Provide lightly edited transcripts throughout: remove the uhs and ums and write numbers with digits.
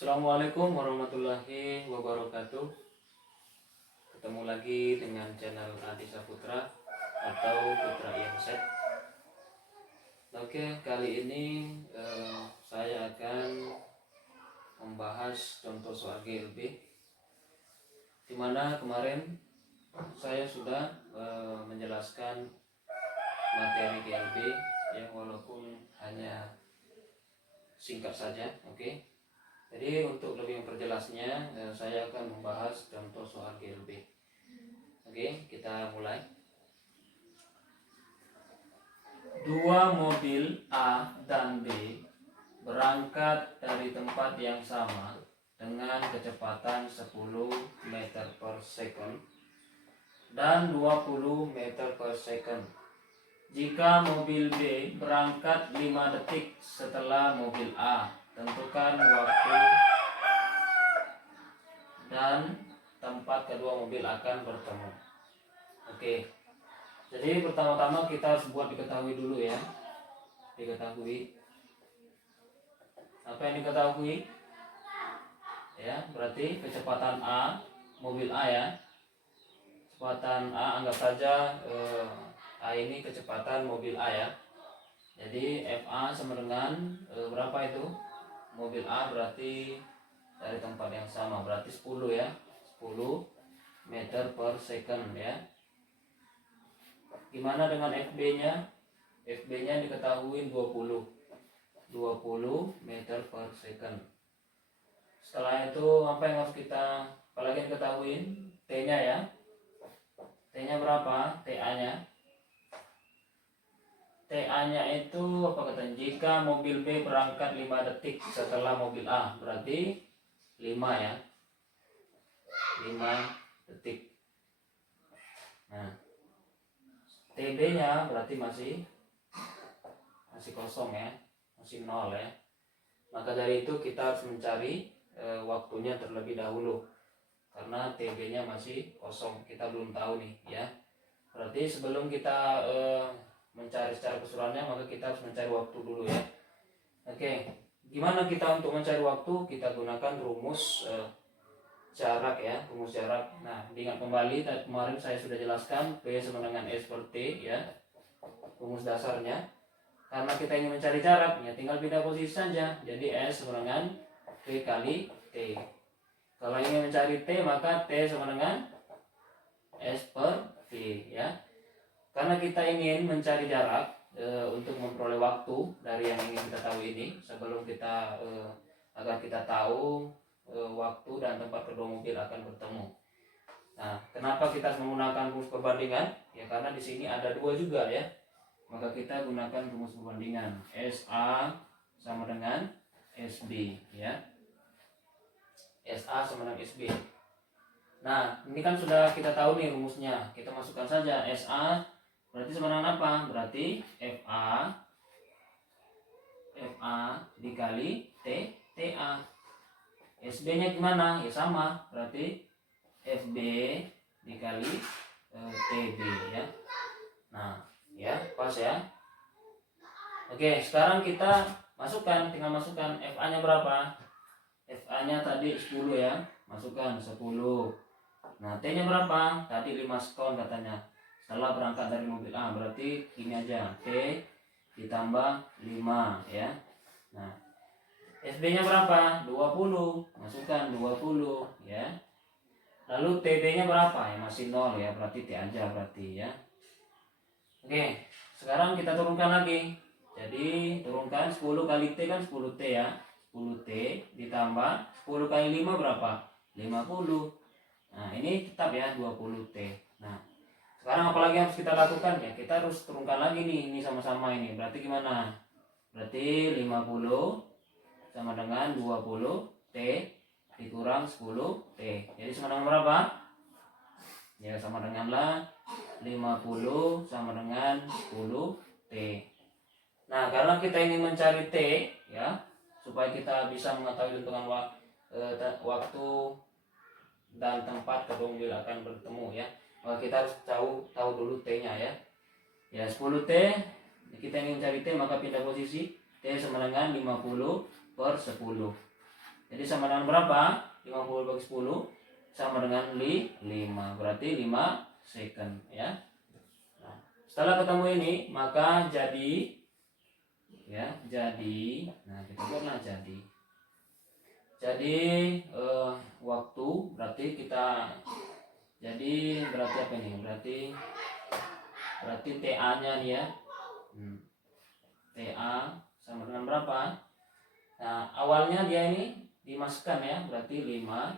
Assalamualaikum warahmatullahi wabarakatuh. Ketemu lagi dengan channel Adi Saputra atau Putra Inset. Oke, kali ini saya akan membahas contoh soal GLB, dimana kemarin saya sudah menjelaskan materi GLB ya, walaupun hanya singkat saja. Oke. Jadi untuk lebih memperjelasnya, saya akan membahas contoh soal GLB. Oke, kita mulai. Dua mobil A dan B berangkat dari tempat yang sama dengan kecepatan 10 meter per second dan 20 meter per second. Jika mobil B berangkat 5 detik setelah mobil A, tentukan waktu dan tempat kedua mobil akan bertemu. Oke. Jadi pertama-tama kita harus buat diketahui dulu ya. Diketahui. Apa yang diketahui? Ya, berarti kecepatan A, mobil A ya. Kecepatan A, anggap saja A ini kecepatan mobil A ya. Jadi FA sama dengan berapa itu? Mobil A berarti dari tempat yang sama, berarti 10 ya, 10 meter per second ya. Gimana dengan FB nya? FB nya diketahui 20 meter per second. Setelah itu apa yang harus kita apalagi diketahui? T nya ya. T nya berapa? TA nya TA-nya itu apa katanya? Jika mobil B berangkat 5 detik setelah mobil A, berarti 5 ya. 5 detik. Nah, TB-nya berarti masih kosong ya. Masih 0 ya. Maka dari itu kita harus mencari waktunya terlebih dahulu. Karena TB-nya masih kosong, kita belum tahu nih ya. Berarti sebelum kita mencari secara keseluruhannya, maka kita harus mencari waktu dulu ya. Oke, gimana kita untuk mencari waktu? Kita gunakan rumus jarak ya, rumus jarak. Nah, diingat kembali tadi kemarin saya sudah jelaskan P sama dengan S per T ya, rumus dasarnya. Karena kita ingin mencari jarak, ya tinggal pindah posisi saja. Jadi S sama dengan P kali T. Kalau ingin mencari T, maka T sama dengan S per V ya. Karena kita ingin mencari jarak untuk memperoleh waktu dari yang ingin kita tahu ini, sebelum kita agar kita tahu waktu dan tempat kedua mobil akan bertemu. Nah, kenapa kita menggunakan rumus perbandingan? Ya karena di sini ada dua juga ya. Maka kita gunakan rumus perbandingan. SA sama dengan SB ya. SA sama dengan SB. Nah, ini kan sudah kita tahu nih rumusnya. Kita masukkan saja SA berarti sama dengan apa? Berarti FA dikali TA. SB-nya gimana? Ya sama, berarti FB dikali TB ya. Nah, ya, pas ya. Oke, sekarang kita tinggal masukkan FA-nya berapa? FA-nya tadi 10 ya. Masukkan 10. Nah, T-nya berapa? Tadi 5 sekon katanya. Setelah berangkat dari mobil A, berarti ini aja, T ditambah 5 ya. Nah, SB-nya berapa? 20. Masukkan 20 ya. Lalu TB-nya berapa? Ya masih 0 ya, berarti T aja berarti ya. Oke, sekarang kita turunkan lagi. Jadi turunkan 10 kali T kan 10T ya. 10T ditambah 10 kali 5 berapa? 50. Nah, ini tetap ya 20T. Nah, sekarang apalagi harus kita lakukan ya? Kita harus turunkan lagi nih, ini sama-sama ini. Berarti gimana? Berarti 50 sama dengan 20T dikurang 10T. Jadi sama dengan berapa? Ya sama dengan 50 sama dengan 10T. Nah, karena kita ingin mencari T ya, supaya kita bisa mengetahui tentukan waktu dan tempat kedua mobil akan bertemu ya. Maka kita harus tahu dulu T-nya ya. Ya 10T, kita ingin mencari T maka pindah posisi. T sama dengan 50 per 10. Jadi sama dengan berapa? 50 bagi 10 sama dengan 5. Berarti 5 second ya. Nah, setelah ketemu ini maka jadi ya, nah kita buatlah jadi. Jadi waktu berarti kita berarti apa ini? Berarti TA-nya nih ya. TA sama dengan berapa? Nah, awalnya dia ini dimasukkan ya, berarti 5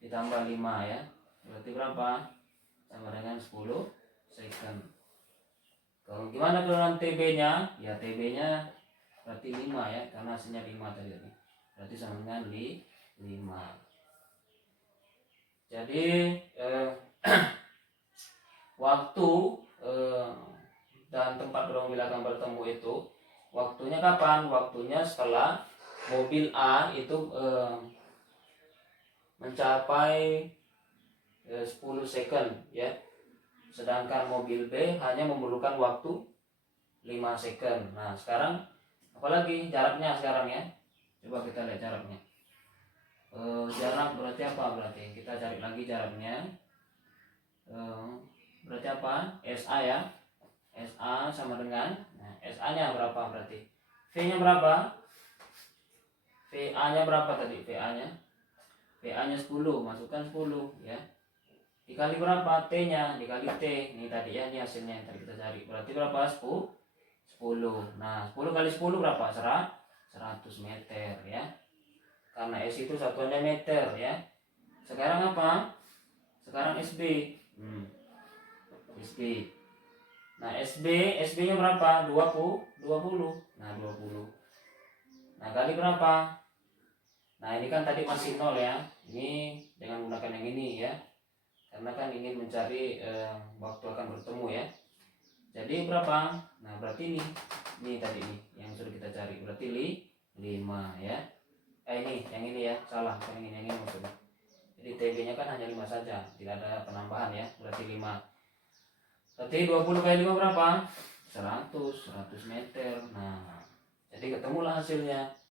ditambah 5 ya. Berarti berapa? Sama dengan 10 second. Kalau gimana dengan TB-nya? Ya TB-nya berarti 5 ya, karena hasilnya 5 tadi. Berarti sama dengan 5. Jadi waktu dan tempat ruang bilangan bertemu itu waktunya kapan? Waktunya setelah mobil A itu mencapai 10 second ya. Sedangkan mobil B hanya memerlukan waktu 5 second. Nah, sekarang apalagi jaraknya sekarang ya. Coba kita lihat jaraknya. Jarak berarti apa? Berarti kita cari lagi jaraknya. Berarti apa? SA ya. SA sama dengan SA-nya berapa berarti? V-nya berapa? VA-nya berapa tadi? VA-nya 10, masukkan 10 ya. Dikali berapa? T-nya dikali T. Ini tadi ya, ini hasilnya yang tadi kita cari. Berarti berapa? 10. Nah, 10 kali 10 berapa? 100 meter ya. Karena S itu satuannya meter ya. Sekarang apa? Sekarang SB. SB. Nah, SB-nya berapa? 20. Nah, 20. Nah, kali berapa? Nah, ini kan tadi masih 0 ya. Ini dengan menggunakan yang ini ya. Karena kan ingin mencari waktu akan bertemu ya. Jadi berapa? Nah, berarti ini tadi ini yang sudah kita cari. Berarti 5 ya. Ini yang ini ya. Salah, yang ini maksudnya. Jadi TB-nya kan hanya 5 saja, tidak ada penambahan ya. Berarti 5. Berarti 20 kali 5 berapa? 100 meter. Nah, jadi ketemulah hasilnya.